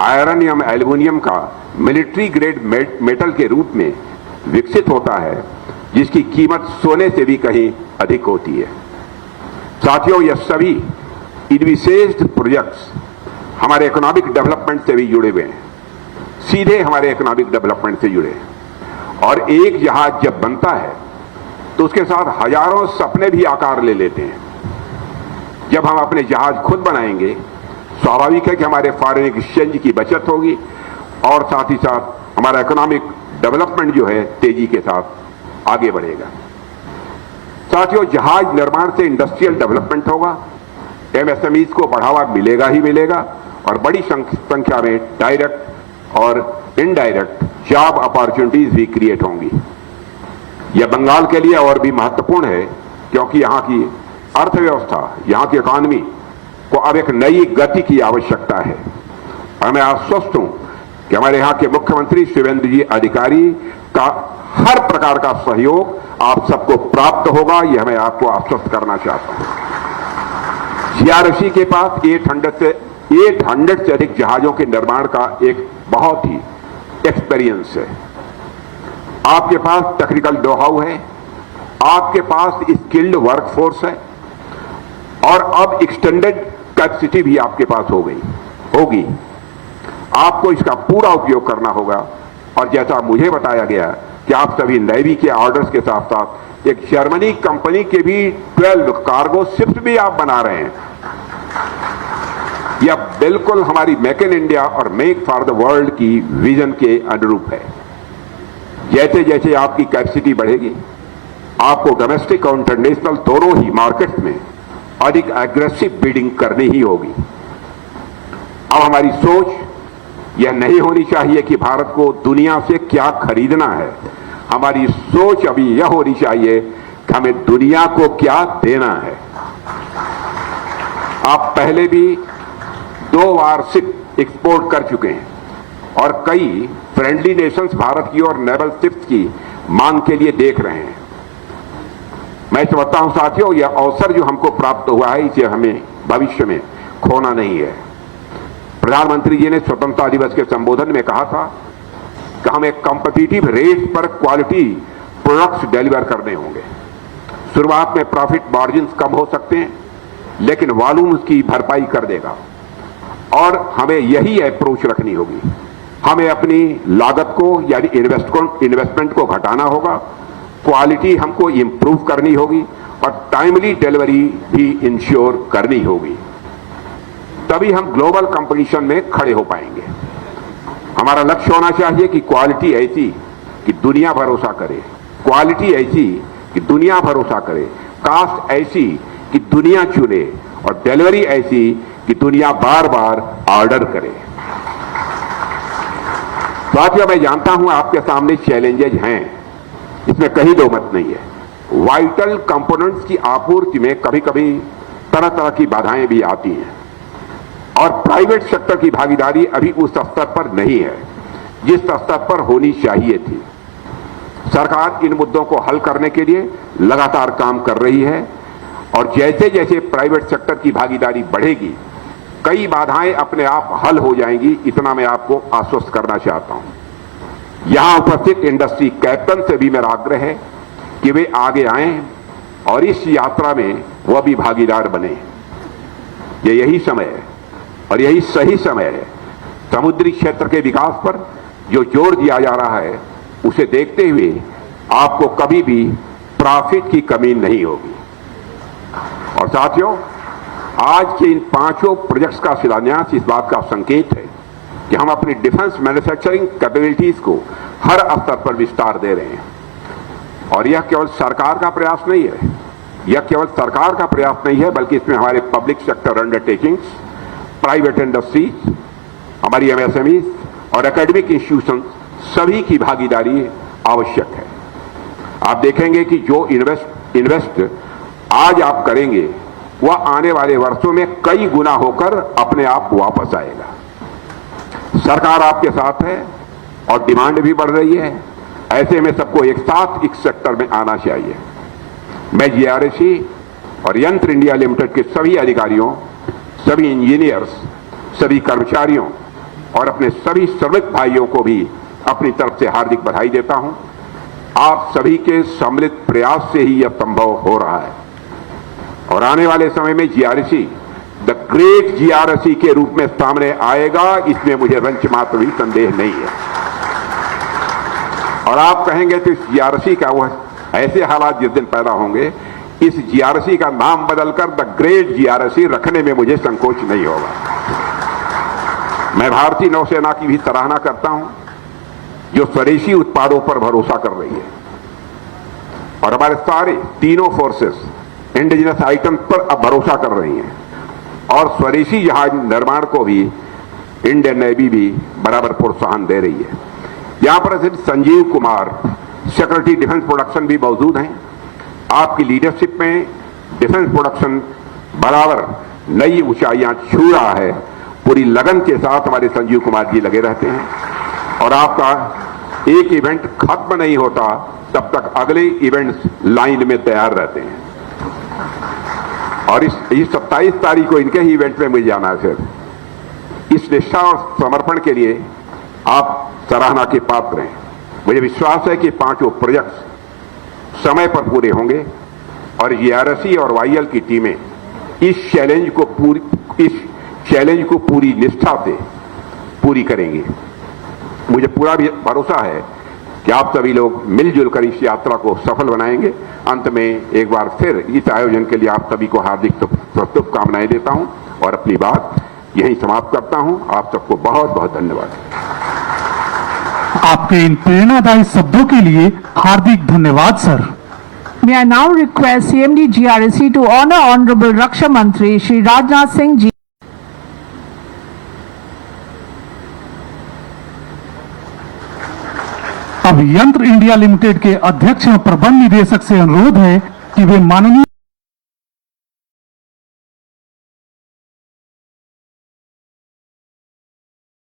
आयरन एवं एल्यूमिनियम का मिलिट्री ग्रेड मेटल के रूप में विकसित होता है, जिसकी कीमत सोने से भी कहीं अधिक होती है। साथियों, यह सभी इनविसेज्ड प्रोजेक्ट्स हमारे इकोनॉमिक डेवलपमेंट से भी जुड़े हुए हैं, सीधे हमारे इकोनॉमिक डेवलपमेंट से जुड़े हैं। और एक जहाज जब बनता है तो उसके साथ हजारों सपने भी आकार ले लेते हैं। जब हम अपने जहाज खुद बनाएंगे, स्वाभाविक है कि हमारे फॉरेन एक्सचेंज की बचत होगी और साथ ही साथ हमारा इकोनॉमिक डेवलपमेंट जो है तेजी के साथ आगे बढ़ेगा। साथियों, जहाज निर्माण से इंडस्ट्रियल डेवलपमेंट होगा, MSMEs को बढ़ावा मिलेगा ही मिलेगा और बड़ी संख्या में डायरेक्ट और इनडायरेक्ट जॉब अपॉर्चुनिटीज भी क्रिएट होंगी। यह बंगाल के लिए और भी महत्वपूर्ण है, क्योंकि यहां की अर्थव्यवस्था, यहां की इकॉनमी को अब एक नई गति की आवश्यकता है। और मैं आश्वस्त हूं कि हमारे यहां के मुख्यमंत्री शिवेंद्र जी अधिकारी का हर प्रकार का सहयोग आप सबको प्राप्त होगा, यह मैं आपको आश्वस्त करना चाहता हूं। CRC के पास 800 से अधिक जहाजों के निर्माण का एक बहुत ही एक्सपीरियंस है। आपके पास टेक्निकल नो हाउ है, आपके पास स्किल्ड वर्कफोर्स है और अब एक्सटेंडेड कैपेसिटी भी आपके पास होगी। आपको इसका पूरा उपयोग करना होगा। और जैसा मुझे बताया गया कि आप सभी नेवी के ऑर्डर्स के साथ साथ एक जर्मनी कंपनी के भी 12 कार्गो शिप्स भी आप बना रहे हैं। यह बिल्कुल हमारी मेक इन इंडिया और मेक फॉर द वर्ल्ड की विजन के अनुरूप है। जैसे जैसे आपकी कैपेसिटी बढ़ेगी, आपको डोमेस्टिक और इंटरनेशनल दोनों ही मार्केट्स में अधिक एग्रेसिव बिडिंग करनी ही होगी। अब हमारी सोच यह नहीं होनी चाहिए कि भारत को दुनिया से क्या खरीदना है। हमारी सोच अभी यह होनी चाहिए कि हमें दुनिया को क्या देना है। आप पहले भी 2 वार्षिक एक्सपोर्ट कर चुके हैं और कई फ्रेंडली नेशंस भारत की और नेवल शिप्स की मांग के लिए देख रहे हैं। मैं समझता हूं साथियों, यह अवसर जो हमको प्राप्त हुआ है, इसे हमें भविष्य में खोना नहीं है। प्रधानमंत्री जी ने स्वतंत्रता दिवस के संबोधन में कहा था कि हमें कॉम्पिटिटिव रेट पर क्वालिटी प्रोडक्ट्स डिलीवर करने होंगे। शुरुआत में प्रॉफिट मार्जिन कम हो सकते हैं, लेकिन वॉल्यूम की भरपाई कर देगा। और हमें यही अप्रोच रखनी होगी। हमें अपनी लागत को यानी इन्वेस्टमेंट को घटाना होगा, क्वालिटी हमको इंप्रूव करनी होगी और टाइमली डिलीवरी भी इंश्योर करनी होगी। तभी हम ग्लोबल कंपटीशन में खड़े हो पाएंगे। हमारा लक्ष्य होना चाहिए कि क्वालिटी ऐसी कि दुनिया भरोसा करे, क्वालिटी ऐसी कि दुनिया भरोसा करे, कास्ट ऐसी कि दुनिया चुने और डिलीवरी ऐसी कि दुनिया बार बार ऑर्डर करे। साथियों, मैं जानता हूं आपके सामने चैलेंजेज हैं, इसमें कहीं दो मत नहीं है। वाइटल कंपोनेंट्स की आपूर्ति में कभी कभी तरह तरह की बाधाएं भी आती हैं और प्राइवेट सेक्टर की भागीदारी अभी उस स्तर पर नहीं है जिस स्तर पर होनी चाहिए थी। सरकार इन मुद्दों को हल करने के लिए लगातार काम कर रही है और जैसे जैसे प्राइवेट सेक्टर की भागीदारी बढ़ेगी, कई बाधाएं अपने आप हल हो जाएंगी, इतना मैं आपको आश्वस्त करना चाहता हूं। यहां उपस्थित इंडस्ट्री कैप्टन से भी मेरा आग्रह है कि वे आगे आएं और इस यात्रा में वह भी भागीदार बने। यही समय है और यही सही समय है। समुद्री क्षेत्र के विकास पर जो जोर दिया जा रहा है उसे देखते हुए आपको कभी भी प्रॉफिट की कमी नहीं होगी। और साथियों, आज के इन 5 प्रोजेक्ट्स का शिलान्यास इस बात का संकेत है कि हम अपनी डिफेंस मैन्युफैक्चरिंग कैपेबिलिटीज को हर स्तर पर विस्तार दे रहे हैं। और यह केवल सरकार का प्रयास नहीं है, बल्कि इसमें हमारे public sector undertakings, private industries, हमारी एमएसएमईज और एकेडमिक इंस्टीट्यूशन सभी की भागीदारी आवश्यक है। आप देखेंगे कि जो इन्वेस्ट आज आप करेंगे वह आने वाले वर्षों में कई गुना होकर अपने आप वापस आएगा। सरकार आपके साथ है और डिमांड भी बढ़ रही है। ऐसे में सबको एक साथ इस सेक्टर में आना चाहिए। मैं जीआरएसी और यंत्र इंडिया लिमिटेड के सभी अधिकारियों, सभी इंजीनियर्स, सभी कर्मचारियों और अपने सभी श्रमिक भाइयों को भी अपनी तरफ से हार्दिक बधाई देता हूं। आप सभी के सम्मिलित प्रयास से ही यह संभव हो रहा है और आने वाले समय में जीआरएसी द ग्रेट जीआरएसी के रूप में सामने आएगा, इसमें मुझे रंच मात्र भी संदेह नहीं है। और आप कहेंगे तो इस जीआरएसी का वह ऐसे हालात जिस दिन पैदा होंगे, इस जीआरएसी का नाम बदलकर द ग्रेट जीआरएसी रखने में मुझे संकोच नहीं होगा। मैं भारतीय नौसेना की भी सराहना करता हूं जो स्वदेशी उत्पादों पर भरोसा कर रही है और हमारे सारे तीनों फोर्सेस इंडिजिनस आइटम पर अब भरोसा कर रही हैं और स्वदेशी जहाज निर्माण को भी इंडियन नेवी भी बराबर प्रोत्साहन दे रही है। यहां पर Sanjeev Kumar, secretary defence production भी मौजूद हैं। आपकी लीडरशिप में डिफेंस प्रोडक्शन बराबर नई ऊंचाइयां छू रहा है। पूरी लगन के साथ हमारे संजीव कुमार जी लगे रहते हैं और आपका एक इवेंट खत्म नहीं होता तब तक अगले इवेंट्स लाइन में तैयार रहते हैं। और इस 27 तारीख को इनके ही इवेंट में मुझे जाना है। फिर इस निष्ठा और समर्पण के लिए आप सराहना के पात्र हैं। मुझे विश्वास है कि 5 प्रोजेक्ट्स समय पर पूरे होंगे और जीआरएसी और वाईएल की टीमें इस चैलेंज को पूरी निष्ठा से पूरी करेंगी। मुझे पूरा भी भरोसा है कि आप सभी लोग मिलजुल कर इस यात्रा को सफल बनाएंगे। अंत में एक बार फिर इस आयोजन के लिए आप सभी को हार्दिक शुभकामनाएं देता हूं और अपनी बात यहीं समाप्त करता हूं। आप सबको बहुत बहुत धन्यवाद। आपके इन प्रेरणादायी शब्दों के लिए हार्दिक धन्यवाद sir. May I now request CMD GRSC to honor Honorable Raksha Mantri Shri Rajnath Singh ji. अब यंत्र इंडिया लिमिटेड के अध्यक्ष एवं प्रबंध निदेशक से अनुरोध है कि वे माननीय